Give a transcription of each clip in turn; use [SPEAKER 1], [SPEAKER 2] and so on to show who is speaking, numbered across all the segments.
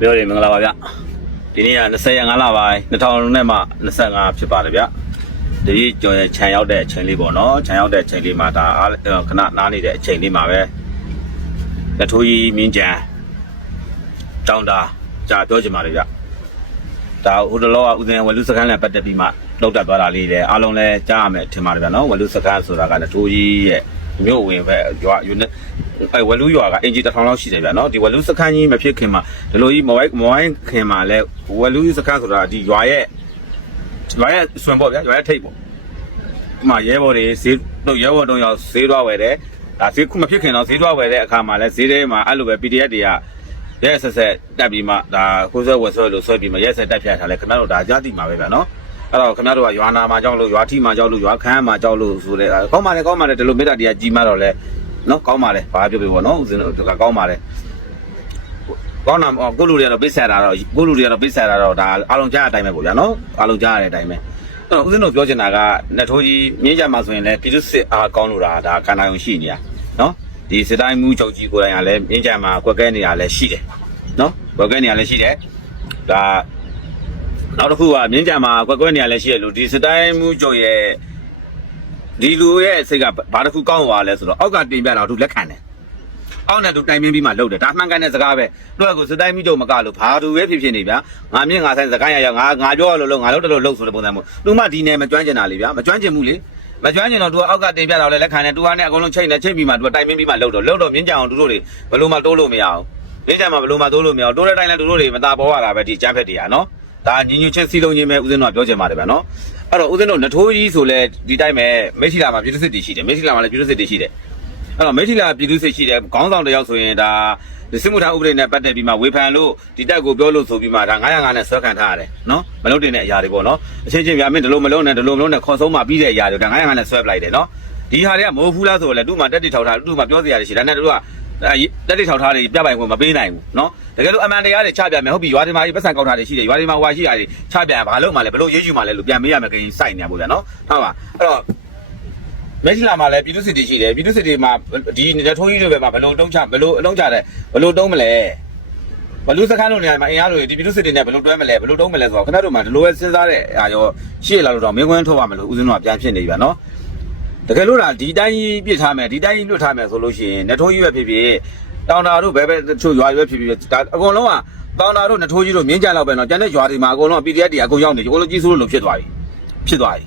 [SPEAKER 1] ပြောရမင်္ဂလာပါဗျဒီနေ့က20ရက်5လပိုင်း2000နဲ့မှ25ဖြစ်ပါတယ်ဗျဒီကျွန်တော်ခြံရောက်တဲ့အချိန်လေးပေါ့နော်ခြံရောက်တဲ့အချိန်လေးမှာဒါအားခဏနားနေတဲ့အချိန်လေးမှာပဲလက်ထိုးကြီးမြင်းကြံတောင်းတာကြာပြောချင်ပါတယ်ဗျဒါဟိုတလောကဦးဇင်ဝလူစကန်းလည်းပတ်သက်ပြီးမှလောက်တက်သွားတာလေးလည်းအားလုံးလည်းကြားရမယ်ထင်ပါတယ်ဗျနော်ဝလူစကန်းဆိုတာကလက်ထိုးကြီးရဲ့မြို့ဝင်ပဲရွာယူနေ အဲဝလူရွာကအင်ဂျီတစ်ထောင်လောက်ရှိတယ်ဗျနော်ဒီဝလူစခန်းကြီးမဖြစ်ခင်မှာဒီလိုကြီးမဝိုင်းမဝိုင်းခင်မှာလဲဝလူစခန်းဆိုတာဒီရွာရဲ့ရွာရဲ့ဆွန်ပေါ့ဗျာရွာရဲ့ထိပ်ပေါ့ဒီမှာရဲဘော်တွေဈေးတို့ရဲဘော်တို့ရောက်ဈေးသွားဝယ်တယ်ဒါဈေးခုမဖြစ်ခင်တော့ဈေးသွားဝယ်တဲ့အခါမှာလဲဈေးထဲမှာအဲ့လိုပဲ PDF တွေကရဲဆက်ဆက်တက်ပြီးမှဒါကိုယ်ဆွဲဝယ်ဆွဲလို့ဆွဲပြီးမှရဲဆက်တက်ဖြတ်ထားလဲခင်ဗျားတို့ဒါကြားသိမှာပဲဗျာနော်အဲ့တော့ခင်ဗျားတို့ကရွာနာမှာကြောက်လို့ရွာထိမှာကြောက်လို့ရွာခမ်းမှာကြောက်လို့ဆိုတဲ့ကောင်းပါလေကောင်းပါလေဒီလိုမေတ္တာတရားကြီးမှတော့လဲ နော်ကောင်းပါလေဘာပြောပြပေါ့နော်ဦးဇင်းတို့ကကောင်းပါလေကောင်းတာကိုလူတွေကတော့ပိတ်ဆက်တာတော့ကိုလူတွေကတော့ပိတ်ဆက်တာတော့ဒါအားလုံးကြားတဲ့အတိုင်းပဲပေါ့ဗျာနော်အားလုံးကြားရတဲ့အတိုင်းပဲအဲ့တော့ဦးဇင်းတို့ပြောချင်တာကနှစ်ထိုးကြီးမြင်းကြမှာဆိုရင်လည်းပြည်သူစစ်အားကောင်းလို့တာဒါကန္နာယုံရှိနေတာနော်ဒီစစ်တိုင်းမှုချုပ်ကြီးကိုယ်တိုင်ကလည်းမြင်းကြမှာကွက်ကဲနေတာလည်းရှိတယ်နော်ကွက်ကဲနေတာလည်းရှိတယ်ဒါနောက်တစ်ခုကမြင်းကြံမှာကွက်ကွက်နေရလဲရှိရလို့ဒီစတိုင်းမှုကြုံရဲ့ ဒီလူရဲ့စိတ်ကဘာတစ်ခုကောင်းသွားလဲဆိုတော့အောက်ကတင်ပြတာသူလက်ခံတယ်အောက်နဲ့သူတိုင်ပင်းပြီးမှလှုပ်တယ်ဒါမှန်ကန်တဲ့စကားပဲတို့ကစတိုင်းမှုကြုံမကလို့ဘာသူပဲဖြစ်ဖြစ်နေဗျာငါမြင့်ငါဆိုင်စကားရရငါငါပြောရလို့လို့ငါလှုပ်တယ်လို့လှုပ်ဆိုတဲ့ပုံစံမျိုးသူမှဒီနယ်မကျွမ်းကျင်တာလေဗျာမကျွမ်းကျင်ဘူးလေမကျွမ်းကျင်တော့သူကအောက်ကတင်ပြတာလည်းလက်ခံတယ်သူကနဲ့အကုန်လုံးချိန်နေချိန်ပြီးမှသူကတိုင်ပင်းပြီးမှလှုပ်တော့လှုပ်တော့မြင်းကြံအောင်သူတို့တွေဘယ်လိုမှတိုးလို့မရအောင်မြင်းကြံမှာဘယ်လိုမှတိုးလို့မရအောင်တိုးတဲ့တိုင်းလည်းသူတို့တွေမตาပေါ်ရတာပဲဒီကျန်းဖက်တွေကနော်ဒါညီညွတ်ချင်းစီလုံးချင်းပဲဦးဇင်းတို့ကပြောချင်ပါတယ်ဗျာနော် အဲ့တော့ဦးဇင်းတို့နထိုးကြီးဆိုလဲဒီတိုင်းပဲမိထီလာမှာပြည်သူစစ်တီရှိတယ်မိထီလာမှာလည်းပြည်သူစစ်တီရှိတယ်အဲ့တော့မိထီလာပြည်သူစစ်ရှိတယ်ခေါင်းဆောင်တယောက်ဆိုရင်ဒါဒီစစ်မှုထမ်းဥပဒေနဲ့ပတ်သက်ပြီးမှဝေဖန်လို့ဒီတက်ကိုပြောလို့ဆိုပြီးမှဒါ905နဲ့ဆွဲခံထားရတယ်နော်မလုပ်တင်တဲ့အရာတွေပေါ့နော်အချင်းချင်းဗျာမင်းဒီလိုမလုပ်နဲ့ဒီလိုမလုပ်နဲ့ခေါ်ဆုံးမှပြီးတဲ့အရာတွေဒါ905နဲ့ဆွဲပလိုက်တယ်နော်ဒီဟာတွေကမဟုတ်ဘူးလားဆိုတော့လေသူ့မှာတက်တိထောက်ထားသူ့မှာပြောစရာတွေရှိတယ်ဒါနဲ့တို့က တက်တိထောက်ထားတွေပြပိုင်ခွင့်မပေးနိုင်ဘူးနော်တကယ်လို့အမှန်တရားတွေချပြမယ်ဟုတ်ပြီရွာဒီမှာပတ်စံကောက်ထားတွေရှိတယ်ရွာဒီမှာဟွာရှိတာတွေချပြဘာလို့မှလဲဘလို့ရေးယူမှလဲလို့ပြန်မေးရမယ်ခင်စိုက်နေရပို့ဗျာနော်ဟုတ်ပါအဲ့တော့မက်ဆီလာမှာလည်းပြည်သူစစ်တီရှိတယ်ပြည်သူစစ်တီမှာဒီလက်ထုံးကြီးတွေပဲမှာဘလို့တုံးချဘလို့အလုံးချတယ်ဘလို့တုံးမလဲဘလူစခန်းလို့နေရာမှာအင်အားတွေဒီပြည်သူစစ်တီနဲ့ဘလို့တွဲမလဲဘလို့တုံးမလဲဆိုတော့ခင်ဗျားတို့မှာဒီလိုပဲစဉ်းစားတဲ့အာရောရှေ့လာလို့တော့မင်းခွန်းထုတ်ရမလို့ဦးဇင်းတို့ကပြန်ဖြစ်နေပြီဗျာနော် တကယ်လို့ဒါဒီတိုင်းကြီးပြစ်ထားမယ်ဒီတိုင်းကြီးလွတ်ထားမယ်ဆိုလို့ရှိရင်နှထိုးကြီးပဲဖြစ်ဖြစ်တောင်တာတို့ဘဲဘဲတချို့ရွာရွယ်ဖြစ်ဖြစ်ဒါအကုန်လုံးကတောင်တာတို့နှထိုးကြီးတို့မြင်းကြလောက်ပဲနော်ကျန်တဲ့ရွာတွေမှာအကုန်လုံး PDF တွေအကုန်ရောက်နေကြအကုန်လုံးကြီးစိုးလို့ဖြစ်သွားပြီဖြစ်သွားပြီ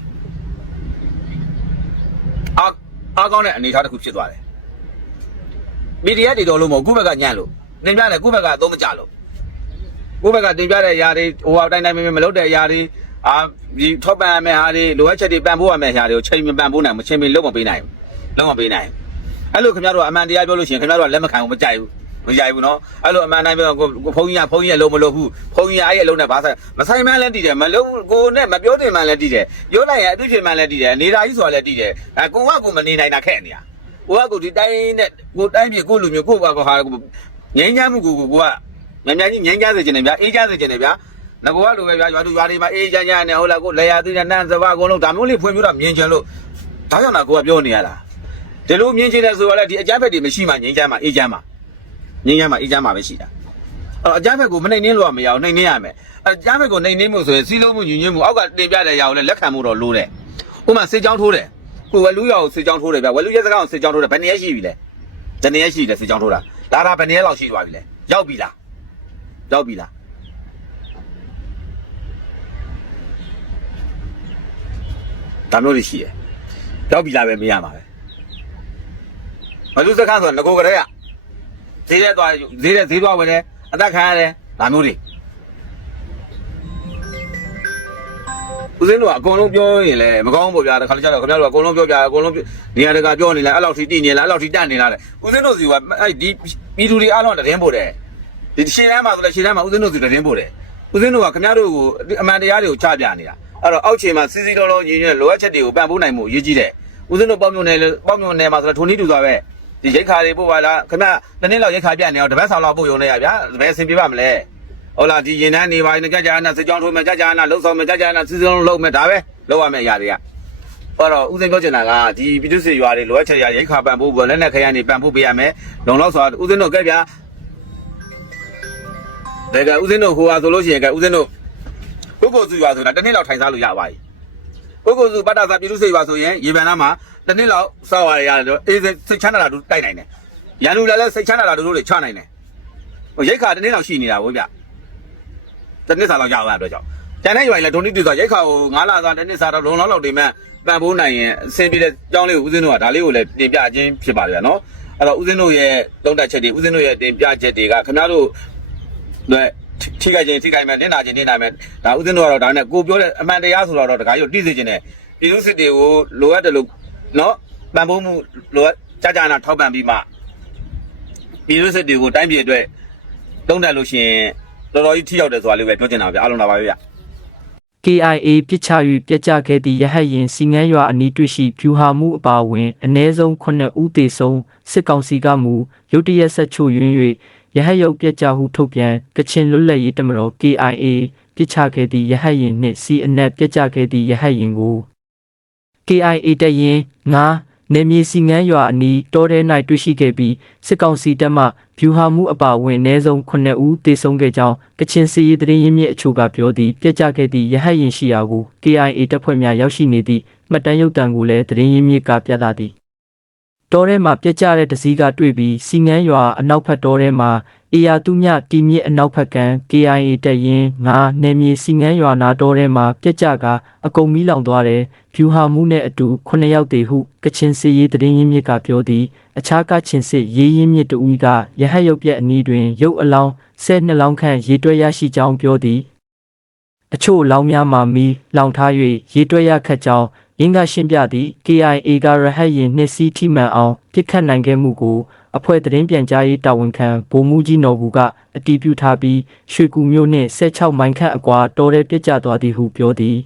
[SPEAKER 1] အာအားကောင်းတဲ့အနေအထားတစ်ခုဖြစ်သွားတယ် PDF တွေတော်လို့မဟုတ်ခုဘက်ကညံ့လို့တင်ပြတယ်ခုဘက်ကအသုံးမကျလို့ကိုယ့်ဘက်ကတင်ပြတဲ့အရာတွေဟိုအတိုင်းတိုင်းမလုပ်တဲ့အရာတွေ အာဒီထောက်ပံ့ရမယ့်ဟာတွေလိုအပ်ချက်တွေပံ့ပိုးရမယ့်ဟာတွေကိုချိန်မပံ့ပိုးနိုင်မချိန်မလုံးမပေးနိုင်ဘူးလုံးမပေးနိုင်ဘူးအဲ့လိုခင်ဗျားတို့ကအမှန်တရားပြောလို့ရှိရင်ခင်ဗျားတို့ကလက်မခံဘူးမကြိုက်ဘူးမကြိုက်ဘူးနော်အဲ့လိုအမှန်တိုင်းပြောကိုကိုဖုန်းကြီးကဖုန်းကြီးရဲ့လုံးမလို့ဘူးဖုန်းကြီးကအဲ့ရဲ့လုံးနဲ့ဘာဆိုင်မဆိုင်မှန်းလည်းတည်တယ်မလုံးကိုနဲ့မပြောတင်မှန်းလည်းတည်တယ်ပြောလိုက်ရင်အသိဖြစ်မှန်းလည်းတည်တယ်နေတာကြီးဆိုတာလည်းတည်တယ်အဲကိုကကိုမနေနိုင်တာခက်နေတာကိုကကိုဒီတိုင်းနဲ့ကိုတိုင်းပြည်ကိုလူမျိုးကိုကကိုဟာကိုငင်းချမ်းမှုကိုကိုကမြန်မြန်ကြီးငင်းချစေချင်တယ်ဗျာအေးချစေချင်တယ်ဗျာ ငါကလိုပဲဗျာရွာသူရွာတွေမှာအေးချမ်းချမ်းနဲ့ဟုတ်လားကိုလေယာသိတဲ့နန်းစဘာအကုန်လုံးဒါမျိုးလေးဖွင့်ပြတော့မြင်ချင်လို့ဒါကြောင့်လားကိုကပြောနေရတာဒီလိုမြင်ချင်တယ်ဆိုတော့လေဒီအကြမ်းဖက်တွေမရှိမှငင်းချမ်းမှအေးချမ်းမှငင်းရမှာအေးချမ်းမှာပဲရှိတာအဲ့တော့အကြမ်းဖက်ကိုမနှိမ်နှင်းလို့ကမရအောင်နှိမ်နှင်းရမယ်အကြမ်းဖက်ကိုနှိမ်နှင်းမှုဆိုရင်စီးလုံးမှုညညွတ်မှုအောက်ကတင်ပြတဲ့ຢာကိုလည်းလက်ခံမှုတော့လိုတယ်ဥပမာစစ်ကြောင်းထိုးတယ်ကိုဝလူရောစစ်ကြောင်းထိုးတယ်ဗျဝလူရဲစကားကိုစစ်ကြောင်းထိုးတယ်ဘယ်နှစ်ရက်ရှိပြီလဲတနေ့ရက်ရှိတယ်စစ်ကြောင်းထိုးတာလာတာဘယ်နှစ်ရက်လောက်ရှိသွားပြီလဲရောက်ပြီလားရောက်ပြီလား ဒါမျိုးတွေရှိတယ်ရောက်ပြီလားပဲမေးရမှာပဲဝလူစကားဆိုငကိုကလေးကဈေးထဲသွားဈေးထဲဈေးသွားဝင်တယ်အသက်ခံရတယ်ဒါမျိုးတွေဦးစင်းတို့ကအကုန်လုံးပြောရင်လည်းမကောင်းဘူးဗျာတခါလေကျတော့ခင်ဗျားတို့ကအကုန်လုံးပြောပြအကုန်လုံးနေရာတကာပြောနေလားအဲ့လောက်ထိတည်နေလားအဲ့လောက်ထိတတ်နေလားတဲ့ဦးစင်းတို့စီကအဲ့ဒီပြည်သူတွေအားလုံးတရင်ပို့တယ်ဒီရှေ့တန်းမှာဆိုလည်းရှေ့တန်းမှာဦးစင်းတို့စီတရင်ပို့တယ်ဦးစင်းတို့ကခင်ဗျားတို့ကိုအမှန်တရားတွေကိုချပြနေတာ အဲ့တော့အောက်ခြေမှာစီစီလုံးလုံးညီညွတ်လိုအပ်ချက်တွေကိုပံ့ပိုးနိုင်မှုအရေးကြီးတယ်ဦးစင်းတို့ပေါ့မြုံနယ်ပေါ့မြုံနယ်မှာဆိုတော့ထုံနီးတူသွားပဲဒီရိတ်ခါတွေပို့ပါလားခင်ဗျတနေ့လောက်ရိတ်ခါပြတ်နေအောင်တပတ်ဆောင်လောက်ပို့ရုံနဲ့ရဗျာဘယ်အဆင်ပြေပါမလဲဟုတ်လားဒီရင်တန်းနေပါရင်ကြာကြာနာစစ်ကြောင်းထိုးမယ်ကြာကြာနာလှုပ်ဆောင်မယ်ကြာကြာနာစစ်စုံလုံးမယ်ဒါပဲလောက်ရမယ့်အရာတွေကဟောတော့ဥစဉ်ပြောချင်တာကဒီပြည်သူစစ်ရွာတွေလိုအပ်ချက်ရရိတ်ခါပံ့ပို့ပေါ်လက်နဲ့ခရမ်းနေပံ့ပို့ပေးရမယ်လုံလောက်ဆိုဥစဉ်တို့ကဲဗျာဒါကဦးစင်းတို့ဟိုဟာဆိုလို့ရှိရင်ကဦးစင်းတို့ ပုဂ္ဂိုလ်စုရွာဆိုတာတစ်နှစ်လောက်ထိုင်စားလို့ရပါပြီပုဂ္ဂိုလ်စုပတ္တသာပြည်သူစိတ်ရွာဆိုရင်ရေပန်နာမှာတစ်နှစ်လောက်စောက်ရရတယ်တော့အေးစိတ်ချမ်းသာတာတို့တိုက်နိုင်တယ်ရန်သူလည်းလည်းစိတ်ချမ်းသာတာတို့တွေချနိုင်တယ်ဟိုရိတ်ခါတစ်နှစ်လောက်ရှိနေတာဗောဗျတစ်နှစ်စာလောက်ရပါအတွက်ကြောင့်ကျန်တဲ့ရွာရင်လည်းဒုံတိတူဆိုရိတ်ခါကို9လစာတစ်နှစ်စာတော့လုံလောက်လောက်တင်မဲ့ပံပိုးနိုင်ရင်အဆင်ပြေတဲ့ကြောင်းလေးကိုဦးစင်းတို့ကဒါလေးကိုလည်းတင်ပြခြင်းဖြစ်ပါတယ်ဗျာနော်အဲ့တော့ဦးစင်းတို့ရဲ့သုံးတက်ချက်တွေဦးစင်းတို့ရဲ့တင်ပြချက်တွေကခင်ဗျားတို့对， ထိခိုက်ခြင်းထိခိုက်မယ်နင့်နာခြင်းနင့်နာမယ်ဒါဥစဉ်တို့ကတော့ဒါနဲ့ကိုပြောတဲ့အမှန်တရားဆိုတော့တခါရုပ်တိစေခြင်းနဲ့ပြည်သူစစ်တွေကိုလိုအပ်တယ်လို့နော်ပံ့ပိုးမှုလိုအပ်ကြာကြာနာထောက်ပံ့ပြီးမှပြည်သူစစ်တွေကိုတိုင်းပြည်အတွက်တုံးတက်လို့ရှိရင်တော်တော်ကြီးထိရောက်တယ်ဆိုတာလေးပဲပြောချင်တာဗျအားလုံးလာပါပဲဗျ
[SPEAKER 2] KIA ပြစ်ချ၍ပြက်ကျခဲ့သည့်ရဟတ်ရင်စီငန်းရွာအနီးတွေ့ရှိဖြူဟာမှုအပါအဝင်အ ਨੇ ဆုံး9ဦးသေဆုံးစစ်ကောင်စီကမူရုတ်တရက်ဆက်ချို့ယွင်း၍ ရဟတ်ရုပ်ပြက်ကျဟုထုတ်ပြန်ကချင်လွတ်လပ်ရေးတမတော် KIA ပြစ်ချခဲ့သည့်ရဟတ်ရင်နှင့်စီအနက်ပြက်ကျခဲ့သည့်ရဟတ်ရင်ကို KIA တရင်ငါနေမြေစီငန်းရွာအနီးတောထဲ၌တွေ့ရှိခဲ့ပြီးစစ်ကောင်စီတပ်မှဗျူဟာမှုအပါအဝင်အ ਨੇ ဆုံး9ဦးသေဆုံးခဲ့ကြောင်းကချင်စီရေးသတင်းရင်းမြစ်အချို့ကပြောသည်ပြက်ကျခဲ့သည့်ရဟတ်ရင်ရှိရာကို KIA တပ်ဖွဲ့များရောက်ရှိနေသည့်မှတ်တမ်းရုပ်တံကိုလည်းသတင်းရင်းမြစ်ကပြသသည် တောထဲမှာပြက်ကျတဲ့တစည်းကတွေ့ပြီးစီငန်းရွာအနောက်ဘက်တောထဲမှာအေယာသူမြတီမြစ်အနောက်ဘက်ကံ KIA တပ်ရင်ငါနေမြေစီငန်းရွာနာတောထဲမှာပြက်ကျကအကုန်မီးလောင်သွားတယ်ဖြူဟာမှုနဲ့အတူ9ယောက်တည်ဟုကချင်စီရေးသတင်းရင်းမြစ်ကပြောသည်အခြားကချင်စစ်ရေးရင်းမြစ်တူကရဟတ်ရုပ်ပြက်အနီးတွင်ရုပ်အလောင်း၁၂လောင်းခန့်ရေတွက်ရရှိကြောင်းပြောသည်အချို့လောင်းများမှာမီလောင်ထား၍ရေတွက်ရခတ်ကြောင်း ရင်းကရှင်းပြသည့် KIA ကရဟတ်ရင်နှစ်စီးထိမှန်အောင်ပြစ်ခတ်နိုင်ခဲ့မှုကိုအဖွဲ့သတင်းပြန်ကြားရေးတာဝန်ခံဗိုလ်မှူးကြီးနော်ဘူးကအတည်ပြုထားပြီးရွှေကူမြို့နှင့်16မိုင်ခန့်အကွာတော်ရဲပြစ်ကျသွားသည်ဟုပြောသည်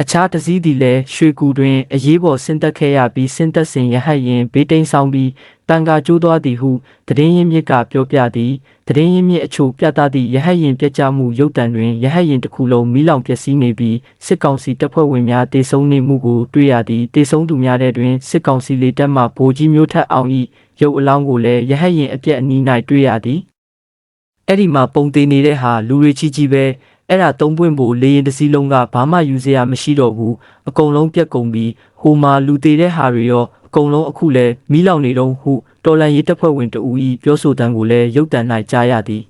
[SPEAKER 2] အခြားတစည်းသည်လည်းရွှေကူတွင်အရေးပေါ်ဆင်းသက်ခဲ့ရပြီးဆင်းသက်စဉ်ရဟတ်ရင်ဘေးတိန်ဆောင်ပြီး တန်ကာကျိုးသွားသည်ဟုသတင်းရင်းမြစ်ကပြောပြသည်သတင်းရင်းမြစ်အချို့ပြသသည့်ရဟတ်ရင်ပြက်ကျမှုရုပ်တံတွင်ရဟတ်ရင်တစ်ခုလုံးမီးလောင်ပျက်စီးနေပြီးစစ်ကောင်စီတပ်ဖွဲ့ဝင်များတေဆုံးနေမှုကိုတွေ့ရသည်တေဆုံးသူများတဲ့တွင်စစ်ကောင်စီလေတပ်မှဗိုလ်ကြီးမျိုးထက်အောင်၏ရုပ်အလောင်းကိုလည်းရဟတ်ရင်အပြက်အနီး၌တွေ့ရသည်အဲ့ဒီမှာပုံသေးနေတဲ့ဟာလူတွေချီချီပဲအဲ့ဒါသုံးပွင့်ဖို့လေရင်တစ်စီးလုံးကဘာမှယူစရာမရှိတော့ဘူးအကုန်လုံးပြက်ကုန်ပြီးဟိုမှာလူသေးတဲ့ဟာတွေရောအ ကုန်လုံးအခုလဲမီးလောင်နေတော့ဟုတော်လန်ရေးတပ်ဖွဲ့ဝင်တဦးဤပြောဆိုတမ်းကိုလည်းရုပ်တံ၌ကြားရသည်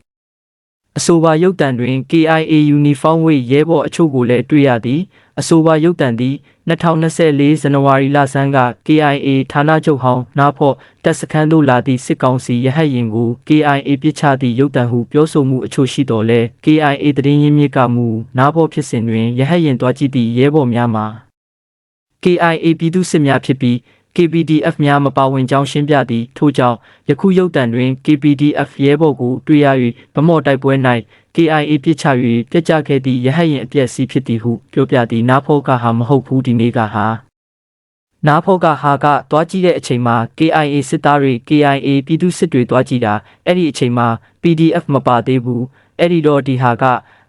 [SPEAKER 2] အဆိုပါရုပ်တံတွင် KIA Uniform ဝေရဲဘော်အချို့ကိုလည်းတွေ့ရသည်အဆိုပါရုပ်တံသည်2024ဇန်နဝါရီလဆန်းက KIA ဌာနချုပ်ဟောင်းနားဖော့တပ်စခန်းသို့လာသည့်စစ်ကောင်စီရဟတ်ရင်ကို KIA ပြစ်ချသည့်ရုပ်တံဟုပြောဆိုမှုအချို့ရှိတော်လဲ KIA သတင်းရင်းမြစ်ကမူနားဖော့ဖြစ်စဉ်တွင်ရဟတ်ရင်တွားကြည့်သည့်ရဲဘော်များမှာ KIA ပြည်သူစစ်များဖြစ်ပြီး KPDF များမပါဝင်ကြောင်းရှင်းပြသည်ထို့ကြောင့်ယခုရုပ်တံတွင် KPDF ရဲဘော်ကိုတွေ့ရ၍ဗမော့တိုက်ပွဲ၌ KIA ပြစ်ချ၍ပြစ်ချခဲ့သည့်ရဟတ်ရင်အပြက်စီးဖြစ်သည်ဟုပြောပြသည်နားဖောကဟာမဟုတ်ဘူးဒီနေ့ကဟာနားဖောကဟာကတွားကြည့်တဲ့အချိန်မှာ KIA စစ်သားတွေ KIA ပြည်သူစစ်တွေတွားကြည့်တာအဲ့ဒီအချိန်မှာ PDF မပါသေးဘူးအဲ့ဒီတော့ဒီဟာက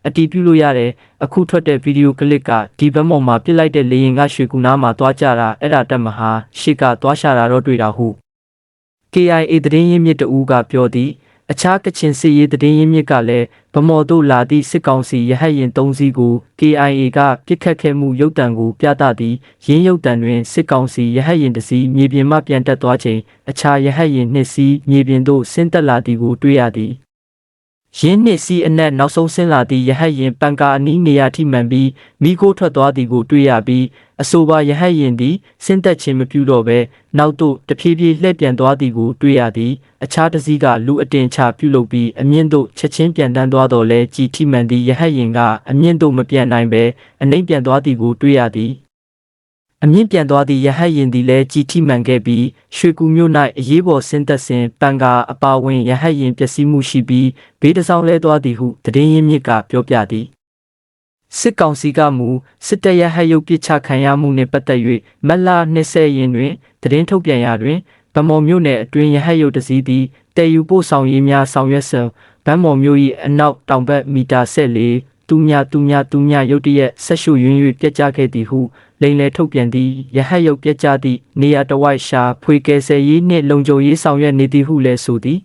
[SPEAKER 2] အတီးပြုလို့ရတယ်အခုထွက်တဲ့ဗီဒီယိုကလစ်ကဒီဘက်မော်မှာပြစ်လိုက်တဲ့လေရင်ကရွှေကူနားမှာသွားကြတာအဲ့ဒါတက်မဟာရှစ်ကသွားရှာတာတော့တွေ့တာဟု KIA သတင်းရင်းမြစ်တဦးကပြောသည်အခြားကချင်စစ်ရေးသတင်းရင်းမြစ်ကလည်းဗမော်တို့လာသည့်စစ်ကောင်စီရဟတ်ရင်၃စီးကို KIA ကပြစ်ခတ်ခဲ့မှုရုပ်တံကိုပြသသည်ရင်းရုပ်တံတွင်စစ်ကောင်စီရဟတ်ရင်တစ်စီးမြေပြင်မှပြန်တက်သွားချိန်အခြားရဟတ်ရင်နှစ်စီးမြေပြင်သို့ဆင်းသက်လာသည်ကိုတွေ့ရသည် ရင်းနှစ်စီအနက်နောက်ဆုံးဆင်းလာသည့်ရဟတ်ရင်ပန်ကာအနီးနေရာထိမှန်ပြီးမိခိုးထွက်သွားသည်ကိုတွေ့ရပြီးအဆိုပါရဟတ်ရင်သည်ဆင်းသက်ခြင်းမပြုတော့ဘဲနောက်သို့တဖြည်းဖြည်းလှည့်ပြန်သွားသည်ကိုတွေ့ရသည် အခြားတစ်စီးကလူအတင်ချပြုလုပ်ပြီးအမြင့်သို့ချက်ချင်းပြန်တန်းသွားတော့လဲကြည်ထိမှန်သည့်ရဟတ်ရင်ကအမြင့်သို့မပြန်နိုင်ဘဲအနှိမ့်ပြန်သွားသည်ကိုတွေ့ရသည် အမြင့်ပြန်သွားသည့်ရဟတ်ရင်သည်လည်းကြည်ထိမှန်ခဲ့ပြီးရွှေကူမြို့၌အရေးပေါ်ဆင်းသက်စဉ်ပန်ကာအပါဝင်ရဟတ်ရင်ပျက်စီးမှုရှိပြီးဘေးတစ်ဆောင်လဲသွားသည်ဟုသတင်းရင်းမြစ်ကပြောပြသည်စစ်ကောင်စီကမူစစ်တပ်ရဟတ်ရုပ်ပစ်ချခံရမှုနှင့်ပတ်သက်၍မက်လာ20ရင်တွင်သတင်းထုတ်ပြန်ရာတွင်ဗမော်မြို့နယ်အတွင်းရဟတ်ရုပ်တစ်စီးသည်တည်ယူပို့ဆောင်ရေးများဆောင်ရွက်စဉ်ဗန်းမော်မြို့၏အနောက်တောင်ဘက်မီတာ14 တူမြတူမြတူမြရုတ်တရက်ဆက်ရှုရင်း၍ပြက်ကျခဲ့သည်ဟုလိန်လေထုတ်ပြန်သည့်ရဟတ်ရုပ်ပြက်ကျသည့်နေရာတစ်ဝိုက်ရှာဖွေကယ်ဆယ်ရေးနှင့်လုံခြုံရေးဆောင်ရွက်နေသည်ဟုလည်းဆိုသည်